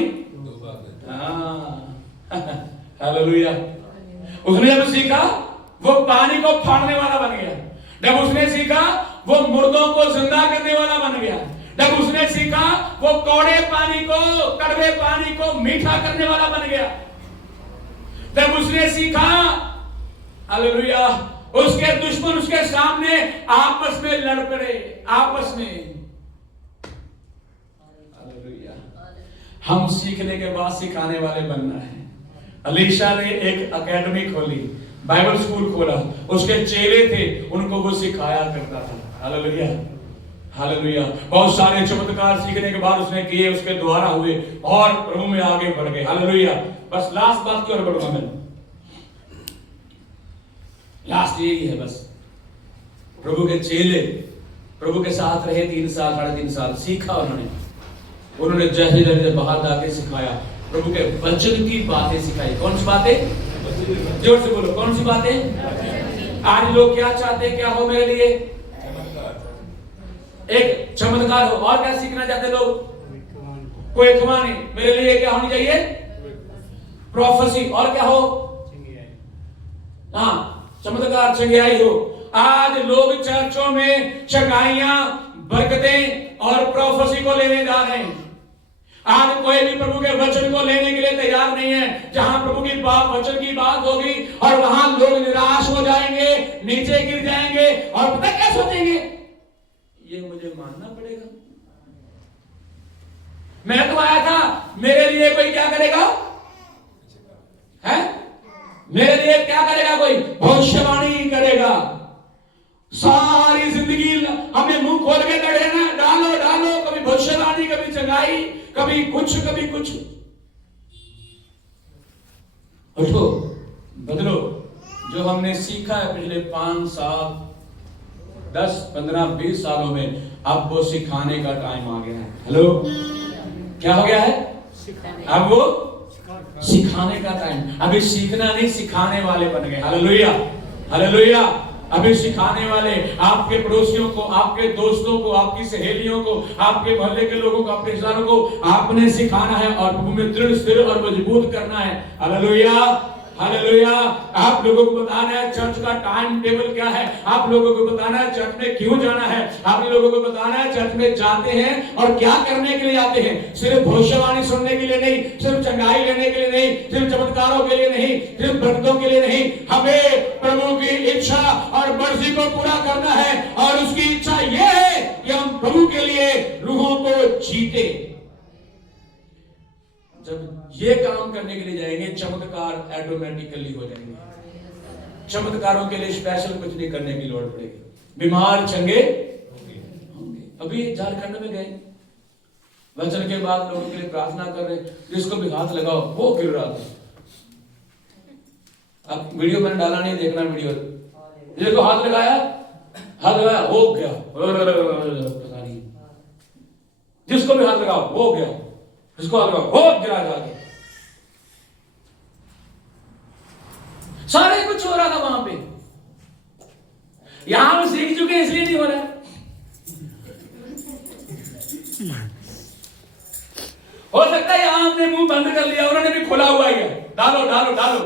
हालेलुया। उसने जब सीखा वो पानी को फाड़ने वाला बन गया। जब उसने सीखा वो मुर्दों को जिंदा करने वाला बन गया। जब उसने सीखा वो कौड़े पानी को, कड़वे पानी को मीठा करने वाला बन गया। जब उसने सीखा, हालेलुया, उसके दुश्मन उसके सामने आपस में लड़ पड़े, आपस में। हम सीखने के बाद सिखाने वाले बनना है। अलीशा ने एक एकेडमी खोली, बाइबल स्कूल खोला, उसके चेले थे, उनको वो सिखाया करता था। Hallelujah, hallelujah. बहुत सारे चमत्कार सीखने के बाद उसने किए, उसके द्वारा हुए और प्रभु में आगे बढ़ गए। हालेलुया। बस लास्ट बात की ओर बढ़ूंगा मैं, लास्ट यही है बस। प्रभु के चेले प्रभु के साथ रहे 3 साल 3.5 साल, सीखा उन्होंने जैसे जैसे बाहर जाके सिखाया, प्रभु के वचन की बातें सिखाई। कौन सी बातें? जोर से बोलो, कौन सी बातें? आज लोग क्या चाहते हैं, क्या हो मेरे लिए? एक चमत्कार हो। और क्या सीखना चाहते लोग? कोई कहानी। मेरे लिए क्या होनी चाहिए? प्रोफेसी। और क्या हो? हाँ, चमत्कार, चंगियाई हो। आज लोग चर्चों में चंगाइयां, बरकतें और प्रोफेसी को लेने जा रहे हैं। आज कोई भी प्रभु के वचन को लेने के लिए तैयार नहीं है। जहां प्रभु की वचन की बात होगी और वहां लोग निराश हो जाएंगे, नीचे गिर जाएंगे और पता क्या सोचेंगे, ये मुझे मानना पड़ेगा। मैं तो आया था, मेरे लिए कोई क्या करेगा? है? मेरे लिए क्या करेगा? कोई भविष्यवाणी करेगा। सारी जिंदगी हमें मुंह खोल के लड़े ना, डालो डालो, कभी भविष्यवाणी, कभी चंगाई, कभी कुछ, कभी कुछ। उठो, बदलो। जो हमने सीखा है पिछले 5 साल 10 15 20 सालों में, अब वो सिखाने का टाइम आ गया है। हेलो, क्या हो गया है? अब वो सिखाने का टाइम। अभी सीखना नहीं, सिखाने वाले बन गए। Hallelujah, hallelujah. अभी सिखाने वाले, आपके पड़ोसियों को, आपके दोस्तों को, आपकी सहेलियों को, आपके मोहल्ले के लोगों को, आपके रिश्तेदारों को आपने सिखाना है और प्रभु में दृढ़, स्थिर और मजबूत करना है। Hallelujah, hallelujah. आप लोगों को बताना है चर्च का टाइम टेबल क्या है। आप लोगों को बताना है चर्च में क्यों जाना है। आप लोगों को बताना है चर्च में जाते हैं और क्या करने के लिए जाते हैं। सिर्फ भविष्यवाणी सुनने के लिए नहीं, सिर्फ चंगाई लेने के लिए नहीं, सिर्फ चमत्कारों के लिए नहीं, सिर्फ बरकतों के लिए नहीं। हमें प्रभु की इच्छा और मर्जी को पूरा करना है और उसकी इच्छा यह है कि हम प्रभु के लिए रूहों को जीते। जब ये काम करने के लिए जाएंगे, चमत्कार ऑटोमेटिकली हो जाएंगे। चमत्कारों के लिए स्पेशल कुछ नहीं करने की लोड़ पड़ेगी। बीमार चंगे होंगे। अभी झारखंड में गए, वचन के बाद लोगों के लिए प्रार्थना कर रहे, जिसको भी हाथ लगाओ वो गिर रहा था। अब वीडियो मैंने डाला नहीं, देखना वीडियो। जिसको हाथ लगाया हो गया, पता नहीं। जिसको भी हाथ लगाओ हो गया, जिसको हाथ लगाओ हो गिरा जाके। सारे कुछ हो रहा था वहां पे। यहां हम सीख चुके इसलिए नहीं हो रहा है। हो सकता है यहां हमने मुंह बंद कर लिया, उन्होंने भी खुला हुआ ही है, डालो डालो डालो।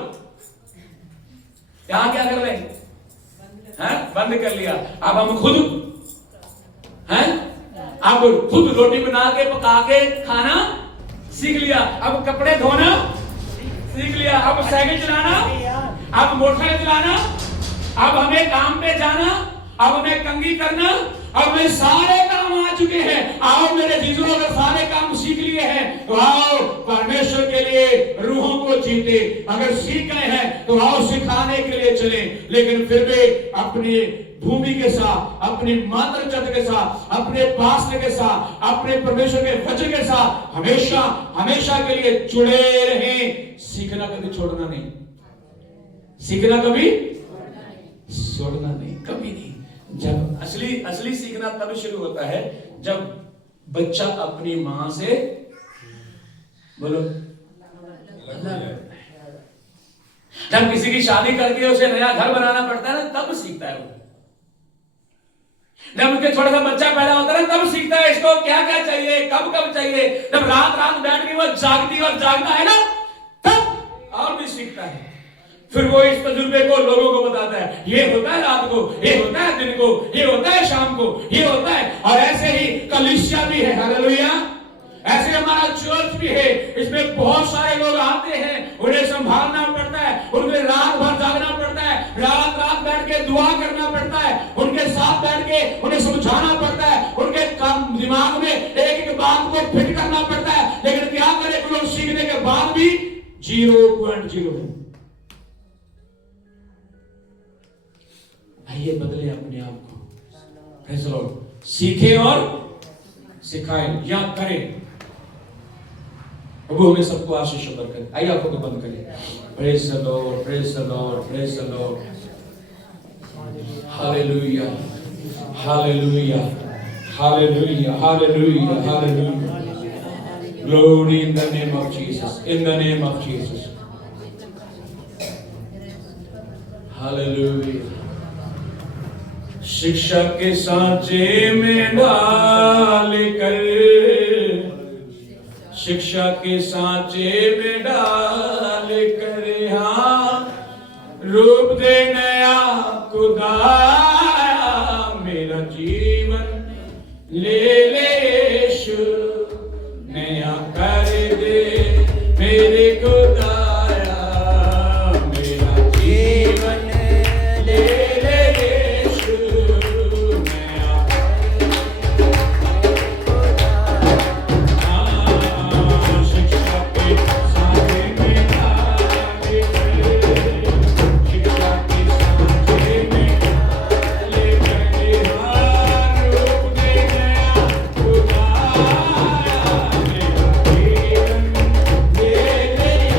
यहां क्या कर रहे हैं? बंद कर लिया। अब हम खुद हैं, अब खुद रोटी बना के पका के खाना सीख लिया। अब कपड़े धोना सीख लिया। अब साइकिल चलाना, अब मोटरसाइकिल चलाना, अब हमें काम पे जाना, अब हमें कंघी करना, अब हमें सारे काम आ चुके हैं। आओ मेरे जीजू, अगर सारे काम सीख लिए हैं तो आओ परमेश्वर के लिए रूहों को जीते। अगर सीख गए हैं तो आओ सिखाने के लिए चले। लेकिन फिर भी अपनी भूमि के साथ, अपनी मातृ चत के साथ, अपने पास के साथ, अपने परमेश्वर के वचन के साथ हमेशा हमेशा के लिए जुड़े रहें। सीखना कभी छोड़ना नहीं, सीखना कभी छोड़ना नहीं, कभी नहीं। जब असली सीखना तब शुरू होता है जब बच्चा अपनी मां से बोलो, जब किसी की शादी करके उसे नया घर बनाना पड़ता है ना, तब सीखता है वो। जब उसके छोटा सा बच्चा पैदा होता है तब सीखता है इसको क्या क्या चाहिए, कब कब चाहिए। जब रात रात बैठ के वो जागती और जागता है ना, तब और भी सीखता है। फिर वो इस तजुर्बे को लोगों को बताता है, ये होता है रात को, ये होता है दिन को, ये होता है शाम को, ये होता है। और ऐसे ही कलीसिया भी है, हालेलुया। ऐसे हमारा चर्च भी है, इसमें बहुत सारे लोग आते हैं, उन्हें संभालना पड़ता है, उन्हें रात भर जागना पड़ता है, रात रात बैठ के दुआ करना पड़ता है, उनके साथ बैठ के उन्हें समझाना पड़ता है, उनके दिमाग में एक एक बात को फिट करना पड़ता है। लेकिन क्या करें, लोग सीखने के बाद भी 0.0 है। आइए बदले अपने आप को, प्रेज़ द लॉर्ड। सीखें और सिखाएं या करें, प्रभु हमें सबको आशीष बरकत। आइए आंखों को बंद करें। Praise the Lord, praise the Lord, praise the Lord. Hallelujah, hallelujah, hallelujah, hallelujah, hallelujah. Glory in the name of Jesus, in the name of Jesus. Hallelujah. शिक्षा के सांचे में डाल कर, शिक्षा के सांचे में डाल कर, हाँ रूप दे नया खुदाया, मेरा जीवन ले ले यीशु, नया कर दे मेरे खुदाया, मेरा जीवन ले ले यीशु, नया शिक्षा के सांचे में डाल कर, शिक्षा के सांचे में डाल कर, हाँ रूप दे नया खुदाया, मेरा जीवन ले ले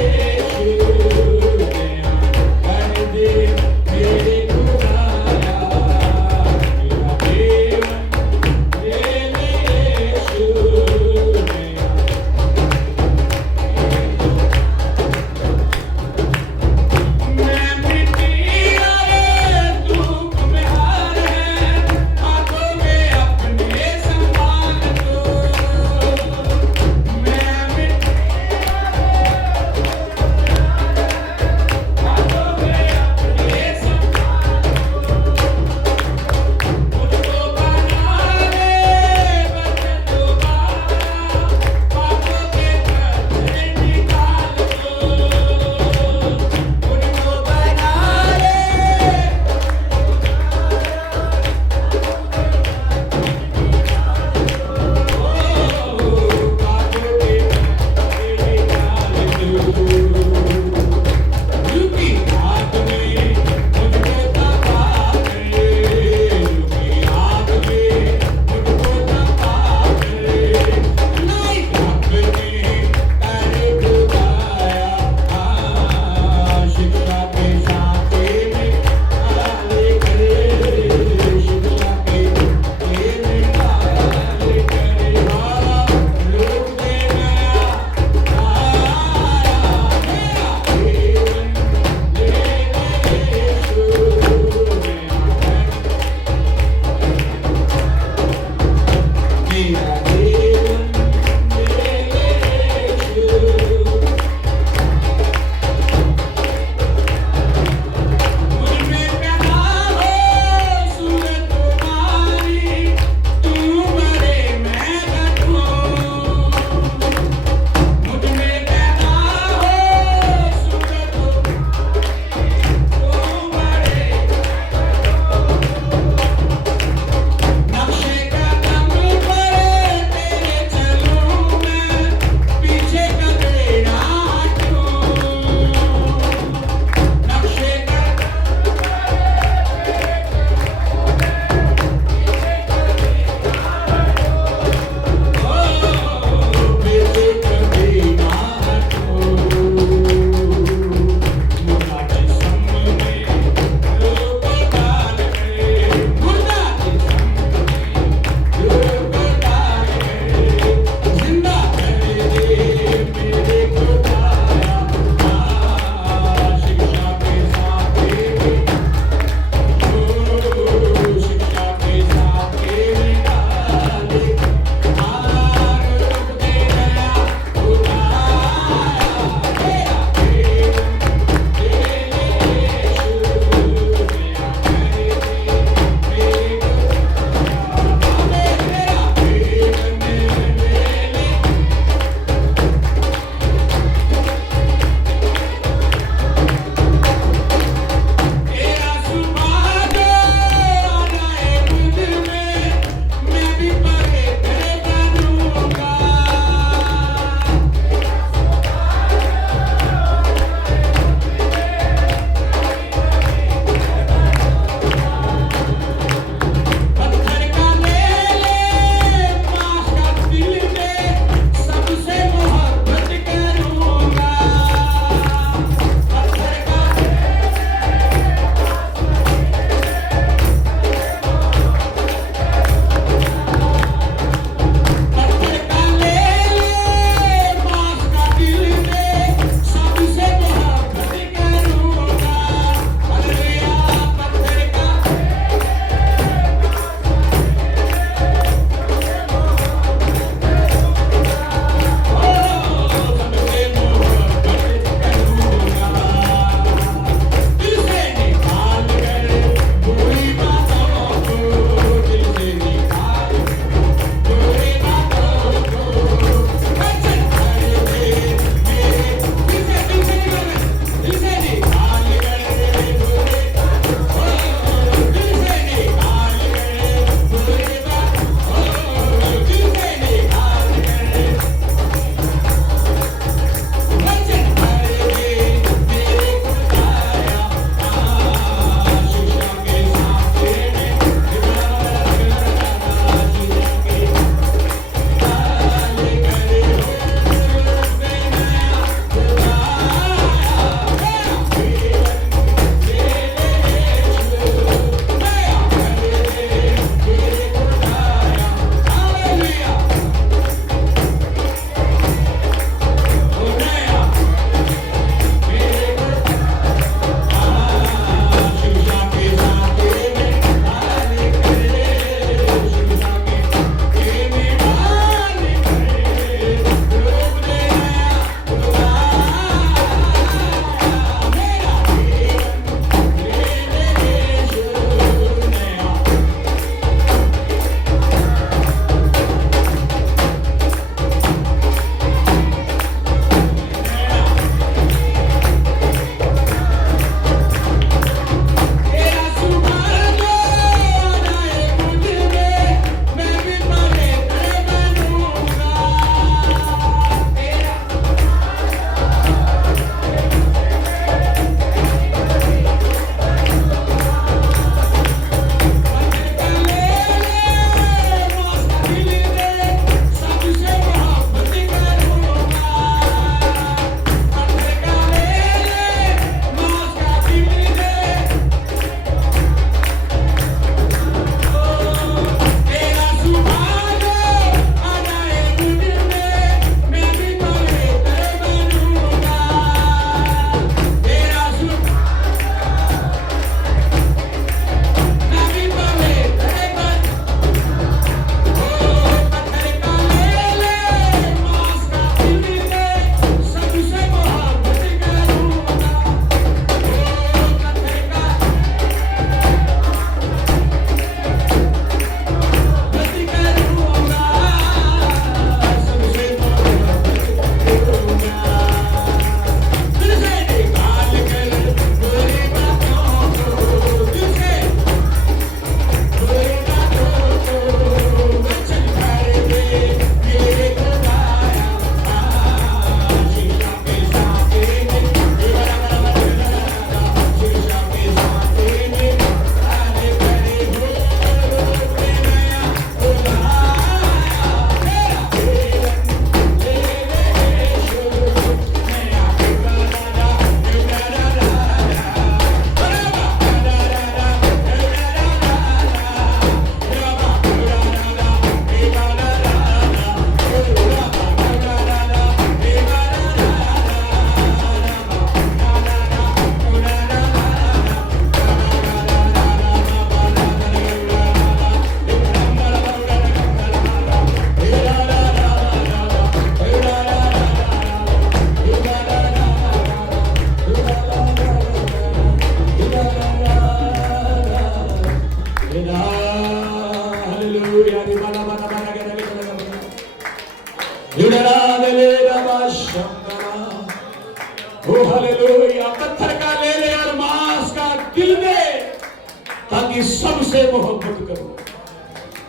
मोहब्बत करो।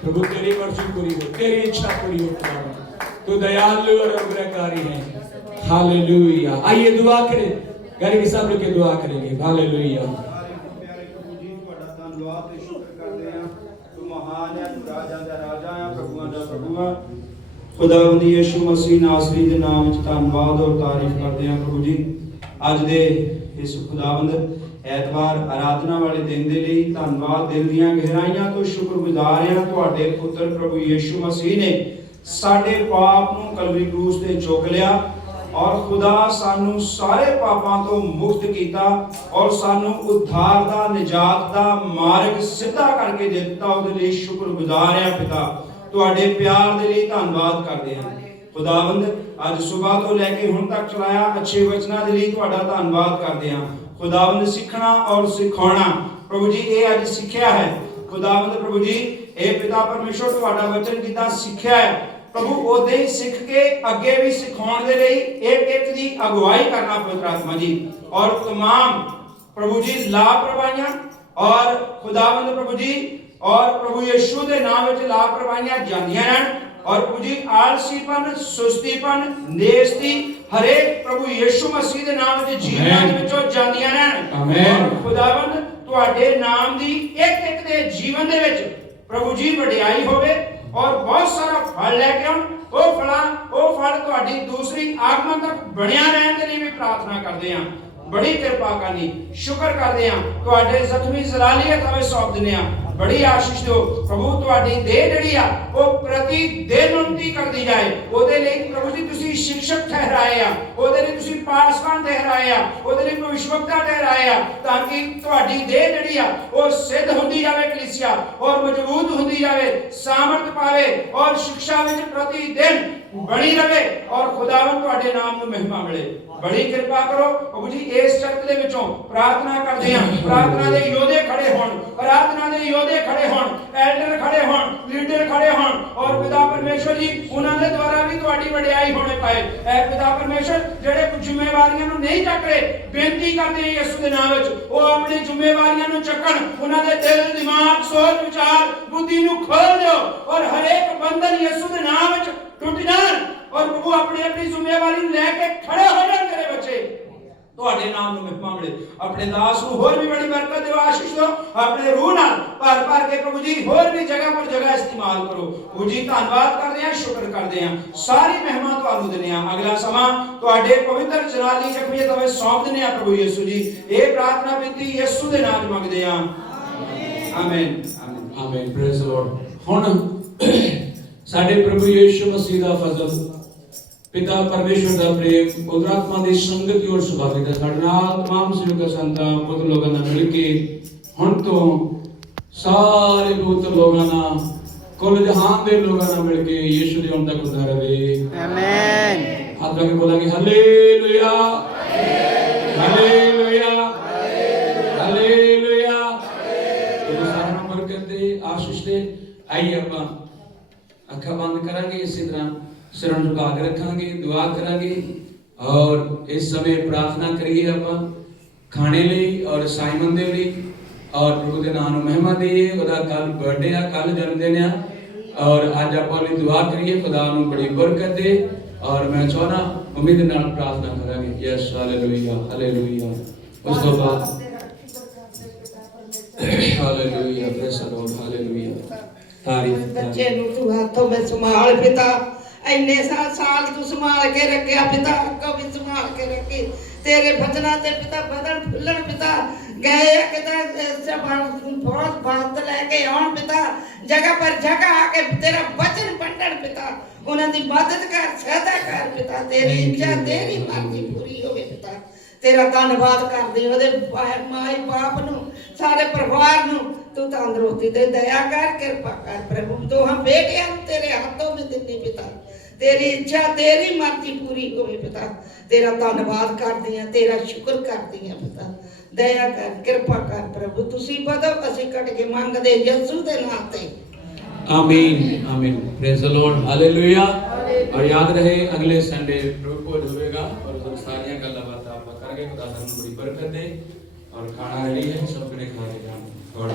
प्रभु तेरी मर्जी पूरी हो, तेरी इच्छा पूरी हो खुदा। तू दयालु और अनुग्रहकारी है। हालेलुया। आइए दुआ करें, घर के सब लोग दुआ करेंगे। हालेलुया। प्यारे प्रभु जी ਤੁਹਾਡਾ ਧੰਨਵਾਦ ਤੇ ਸ਼ੁਕਰ ਕਰਦੇ ਹਾਂ। ਤੂੰ ਮਹਾਨ ਹੈ, ਤੂੰ ਰਾਜਾ ਦਾ ਰਾਜਾ ਹੈ, ਪ੍ਰਭੂਆਂ ਦਾ ਪ੍ਰਭੂ ਹੈ। ਖੁਦਾਵੰਦ ਯਿਸੂ ਮਸੀਹ ਨਾਸਰੀ ਦੇ ਨਾਮ ਵਿੱਚ ਧੰਨਵਾਦ ਔਰ ਤਾਰੀਫ ਕਰਦੇ ਹਾਂ ਪ੍ਰਭੂ ਜੀ। ਅੱਜ ਦੇ ਇਸ ਖੁਦਾਵੰਦ ਐਤਵਾਰ ਆਰਾਧਨਾ ਵਾਲੇ ਦਿਨ ਦੇ ਲਈ ਧੰਨਵਾਦ, ਦਿਲ ਦੀਆਂ ਗਹਿਰਾਈਆਂ ਤੋਂ ਸ਼ੁਕਰਗੁਜ਼ਾਰ ਹਾਂ। ਤੁਹਾਡੇ ਪੁੱਤਰ ਪ੍ਰਭੂ ਯਿਸੂ ਮਸੀਹ ਨੇ ਸਾਡੇ ਪਾਪ ਨੂੰ ਕਲਵਰੀ ਕਰੂਸ ਤੇ ਚੁੱਕ ਲਿਆ ਔਰ ਖੁਦਾ ਸਾਨੂੰ ਸਾਰੇ ਪਾਪਾਂ ਤੋਂ ਮੁਕਤ ਕੀਤਾ ਔਰ ਸਾਨੂੰ ਉद्धार ਦਾ, ਨਿਜਾਤ ਦਾ ਮਾਰਗ ਸਿੱਧਾ ਕਰਕੇ ਦੇ ਦਿੱਤਾ। ਉਹਦੇ ਲਈ ਸ਼ੁਕਰਗੁਜ਼ਾਰ ਹਾਂ ਪਿਤਾ। ਤੁਹਾਡੇ ਪਿਆਰ ਦੇ ਲਈ ਧੰਨਵਾਦ ਕਰਦੇ ਹਾਂ ਖੁਦਾਵੰਦ। ਅੱਜ ਸਵੇਰ ਤੋਂ ਲੈ ਕੇ ਹੁਣ ਤੱਕ ਚਲਾਇਆ ਅੱਛੇ ਵਚਨਾਂ ਦੇ ਲਈ ਤੁਹਾਡਾ ਧੰਨਵਾਦ ਕਰਦੇ ਹਾਂ ਖੁਦਾਵੰਦ। ਸਿੱਖਣਾ ਔਰ ਸਿਖਾਉਣਾ ਪ੍ਰਭੂ ਜੀ, ਇਹ ਅੱਜ ਸਿੱਖਿਆ ਹੈ ਖੁਦਾਵੰਦ। ਪ੍ਰਭੂ ਜੀ, ਇਹ ਪਿਤਾ ਪਰਮੇਸ਼ਰ ਤੁਹਾਡਾ ਵਚਨ ਕਿਦਾਂ ਸਿੱਖਿਆ ਹੈ ਪ੍ਰਭੂ, ਉਹਦੇ ਹੀ ਸਿੱਖ ਕੇ ਅੱਗੇ ਵੀ ਸਿਖਾਉਣ ਦੇ ਲਈ ਇੱਕ ਇੱਕ ਦੀ ਅਗਵਾਈ ਕਰਨਾ ਪਵਿੱਤਰ ਆਤਮਾ ਜੀ। ਔਰ तमाम ਪ੍ਰਭੂ ਜੀ ਲਾਪਰਵਾਹੀਆਂ ਔਰ ਖੁਦਾਵੰਦ ਪ੍ਰਭੂ ਜੀ ਔਰ ਪ੍ਰਭੂ ਯਿਸੂ ਦੇ ਨਾਮ ਵਿੱਚ ਲਾਪਰਵਾਹੀਆਂ ਜਾਂਦੀਆਂ ਰਹਿਣ ਔਰ ਪ੍ਰਭੂ ਜੀ ਆਲਸੀਪਨ, ਸੁਸਤੀਪਨ, ਨੇਸਤੀ ਹਰੇਕ ਪ੍ਰਭੂ ਯਿਸੂ ਮਸੀਹ ਦੇ ਨਾਮ ਵਿੱਚ ਜੀਵਨਾਂ ਦੇ ਵਿੱਚੋਂ ਜਾਂਦੀਆਂ ਰਹਿਣ। ਆਮੇਨ। ਖੁਦਾਵੰਦ ਤੁਹਾਡੇ ਨਾਮ ਦੀ ਇੱਕ ਇੱਕ ਦੇ ਜੀਵਨ ਦੇ ਵਿੱਚ ਪ੍ਰਭੂ ਜੀ ਵਡਿਆਈ ਹੋਵੇ ਔਰ ਬਹੁਤ ਸਾਰਾ ਫਲ ਲੈ ਕੇ ਆਉਣ। ਉਹ ਫਲ ਤੁਹਾਡੀ ਦੂਸਰੀ ਆਗਮਨ ਤੱਕ ਬਣਿਆ ਰਹਿਣ ਦੇ ਲਈ ਵੀ ਪ੍ਰਾਰਥਨਾ ਕਰਦੇ ਹਾਂ। ਬੜੀ ਕਿਰਪਾ ਕਰਨੀ, ਸ਼ੁਕਰ ਕਰਦੇ ਹਾਂ। ਤੁਹਾਡੇ ਜ਼ਖਮੀ ਜ਼ਲਾਲੀਅਤ ਹਵੇ ਸੌਂਪ ਦਿੰਦੇ ਹਾਂ। ਬੜੀ ਆਸ਼ੀਸ਼ ਦਿਓ ਪ੍ਰਭੂ। ਤੁਹਾਡੀ ਦੇਹ ਜਿਹੜੀ ਆ ਉਹ ਪ੍ਰਤੀ ਦਿਨ ਉન્નਤੀ ਕਰਦੀ ਜਾਏ। ਉਹਦੇ ਲਈ ਪ੍ਰਭੂ ਜੀ ਤੁਸੀਂ ਸਿੱਖਿਅਕ ਠਹਿਰਾਏ ਆ, ਉਹਦੇ ਲਈ ਤੁਸੀਂ ਪਾਸਵਾਨ ਠਹਿਰਾਏ ਆ, ਉਹਦੇ ਲਈ ਭਵਿਸ਼ਵਕਤਾ ਠਹਿਰਾਏ ਆ, ਤਾਂ ਕਿ ਤੁਹਾਡੀ ਦੇਹ ਜਿਹੜੀ ਆ ਉਹ ਸਿੱਧ ਹੁੰਦੀ ਜਾਵੇ ਕਲੀਸਿਆ ਔਰ ਮਜ਼ਬੂਤ ਹੁੰਦੀ ਜਾਵੇ, ਸਾਮਰਥ ਪਾਵੇ ਔਰ ਸਿੱਖਿਆ ਵਿੱਚ ਪ੍ਰਤੀ ਦਿਨ ਬਣੀ ਰਵੇ ਔਰ ਖੁਦਾਵੰਦ ਤੁਹਾਡੇ ਨਾਮ ਨੂੰ ਮਹਿਮਾ ਮਿਲੇ। ਬੜੀ ਕਿਰਪਾ ਕਰੋ ਪ੍ਰਭੂ ਜੀ। ਇਸ ਚਰਚ ਦੇ ਵਿੱਚੋਂ ਪ੍ਰਾਰਥਨਾ ਕਰਦੇ ਹਾਂ, ਪ੍ਰਾਰਥਨਾ ਦੇ ਯੋਧੇ ਖੜੇ ਹੋਣ, ਪ੍ਰਾਰਥਨਾ ਦੇ ਯੋਧੇ ਖੜੇ ਹੋਣ, ਐਲਡਰ ਖੜੇ ਹੋਣ, ਲੀਡਰ ਖੜੇ ਹੋਣ ਔਰ ਪਿਤਾ ਪਰਮੇਸ਼ਰ ਜੀ ਉਹਨਾਂ ਦੇ ਦੁਆਰਾ ਵੀ ਤੁਹਾਡੀ ਵਡਿਆਈ ਹੋਣੇ ਪਾਏ। ਐ ਪਿਤਾ ਪਰਮੇਸ਼ਰ ਜਿਹੜੇ ਜ਼ਿੰਮੇਵਾਰੀਆਂ ਨੂੰ ਨਹੀਂ ਚੱਕ ਰਹੇ, ਬੇਨਤੀ ਕਰਦੇ ਹਾਂ ਯਿਸੂ ਦੇ ਨਾਮ ਵਿੱਚ ਉਹ ਆਪਣੀ ਜ਼ਿੰਮੇਵਾਰੀਆਂ ਨੂੰ ਚੱਕਣ। ਉਹਨਾਂ ਦੇ ਦਿਲ, ਦਿਮਾਗ, ਸੋਚ, ਵਿਚਾਰ, ਬੁੱਧੀ ਨੂੰ ਖੋਲ ਦਿਓ ਔਰ ਹਰੇਕ ਬੰਧਨ ਯਿਸੂ ਦੇ ਨਾਮ ਵਿੱਚ ਟੁੱਟ ਜਾਣ ਔਰ ਪ੍ਰਭੂ ਆਪਣੀ ਆਪਣੀ ਜ਼ਿੰਮੇਵਾਰੀ ਨੂੰ ਲੈ ਕੇ ਖੜੇ ਹੋ ਜਾਣ। ਤੇਰੇ ਬੱਚੇ ਤੁਹਾਡੇ ਨਾਮ ਨੂੰ ਮਹਿਮਾ ਮਿਲੇ। ਆਪਣੇ ਦਾਸ ਨੂੰ ਹੋਰ ਵੀ ਬੜੀ ਬਰਕਤ ਦਿਓ, ਆਸ਼ੀਸ਼ ਦਿਓ। ਆਪਣੇ ਰੂਹ ਨਾਲ ਭਰ ਭਰ ਕੇ ਪ੍ਰਭੂ ਜੀ ਹੋਰ ਵੀ ਜਗ੍ਹਾ ਪਰ ਜਗ੍ਹਾ ਇਸਤੇਮਾਲ ਕਰੋ। ਪ੍ਰਭੂ ਜੀ ਧੰਨਵਾਦ ਕਰਦੇ ਹਾਂ, ਸ਼ੁਕਰ ਕਰਦੇ ਹਾਂ। ਸਾਰੀ ਮਹਿਮਾ ਤੁਹਾਨੂੰ ਦਿੰਦੇ ਹਾਂ। ਅਗਲਾ ਸਮਾਂ ਤੁਹਾਡੇ ਪਵਿੱਤਰ ਜਲਾਲੀ ਜ਼ਖਮੀਅਤ ਹਵੇ ਸੌਂਪ ਦਿੰਦੇ ਹਾਂ ਪ੍ਰਭੂ ਯਿਸੂ ਜੀ। ਇਹ ਪ੍ਰਾਰਥਨਾ ਬੇਨਤੀ ਯਿਸੂ ਦੇ ਨਾਮ ਮੰਗਦੇ ਹਾਂ। ਆਮੀਨ। ਆਮੀਨ। Praise Lord. ਹੁਣ ਸਾਡੇ ਪ੍ਰਭੂ ਯਿਸੂ ਮਸੀਹ ਦਾ ਫਜ਼ਲ, पिता परमेश्वर का प्रेम, पवित्र आत्मा की संगति और सुभागिता ਸਾਡੇ ਨਾਲ तमाम सेवक संतां पुत्र लोगों ਨਾਲ ਮਿਲ ਕੇ ਹੁਣ ਤੋਂ ਸਾਰੇ ਪੁੱਤਰ ਲੋਕਾਂ ਨਾਲ ਕੁੱਲ ਜਹਾਨ ਦੇ ਲੋਕਾਂ ਨਾਲ ਮਿਲ ਕੇ ਯਿਸੂ ਦੇ ਹੁਣ ਤੱਕ ਹੁੰਦਾ ਰਹੇ। ਆਮੀਨ। ਆਪ ਲੋग बोलेंगे हालेलुया, हालेलुया, हालेलुया। तो सारा बरकत दे, आशीष दे। आइए ਆਪਾਂ ਅੱਖਾਂ ਬੰਦ ਕਰਾਂਗੇ, ਇਸੇ ਤਰ੍ਹਾਂ सिर झुका के रखांगे, दुआ करांगे और इस समय प्रार्थना करिए आप खाने लिए और साइमन दे लिए और प्रभु के नाम महिमा दिए। खुदा कल बर्थडे है, कल जन्मदिन है और आज आप दुआ करिए खुदा ਨੂੰ बड़ी बरकत दे। और मैं चाहना मम्मी के नाल प्रार्थना करांगे। Yes hallelujah, hallelujah. उस तो बाद hallelujah, praise the Lord, hallelujah. तारीफ बच्चे ਨੂੰ ਤੂੰ ਹੱਥੋਂ ਵਿੱਚ ਸੰਭਾਲ ਪਿਤਾ। ਇੰਨੇ ਸਾਲ ਤੂੰ ਸੰਭਾਲ ਕੇ ਰੱਖਿਆ ਪਿਤਾ, ਅੱਗੋਂ ਵੀ ਸੰਭਾਲ ਕੇ ਰੱਖੀ। ਤੇਰੇ ਬਚਨਾਂ ਤੇ ਪਿਤਾ ਬਦਲ ਫੁੱਲਣ ਪਿਤਾ ਗਏ ਕਿਤਾ ਬਹੁਤ ਬਾਤ ਲੈ ਕੇ ਆਉਣ ਪਿਤਾ। ਜਗ੍ਹਾ ਪਰ ਜਗ੍ਹਾ ਆ ਕੇ ਤੇਰਾ ਬਚਨ ਵੰਡਣ ਪਿਤਾ। ਉਹਨਾਂ ਦੀ ਮਦਦ ਕਰ, ਸਹਾਇਤਾ ਕਰ ਪਿਤਾ। ਤੇਰੀ ਇੱਛਾ, ਤੇਰੀ ਮਰਜ਼ੀ ਪੂਰੀ ਹੋਵੇ ਪਿਤਾ। ਤੇਰਾ ਧੰਨਵਾਦ ਕਰਦੇ ਉਹਦੇ ਮਾਈ ਬਾਪ ਨੂੰ, ਸਾਰੇ ਪਰਿਵਾਰ ਨੂੰ ਤੂੰ ਤੰਦਰੁਸਤੀ ਦੇ ਦਇਆ ਕਰ, ਕਿਰਪਾ ਕਰ ਪ੍ਰਭੂ। ਦੋਹਾਂ ਬੇਟਿਆਂ ਨੂੰ ਤੇਰੇ ਹੱਥੋਂ ਵਿੱਚ ਦਿੰਦੀ ਪਿਤਾ। तेरी इच्छा, तेरी मर्जी पूरी होवे पिता। तेरा धन्यवाद करदी हां, तेरा शुक्र करदी हां पिता। दया कर, कृपा कर प्रभु। तुसी बदो, असीं कट के मंगदे यीशु दे नाम ते। आमीन, आमीन। Praise the Lord, hallelujah. और याद रहे अगले संडे प्रभु भोज होएगा और सारी गल्लां बातां आप करेंगे। खुदा तुहानू बड़ी बरकत दे और खाना रेडी है, सब ने खा लेगा। गॉड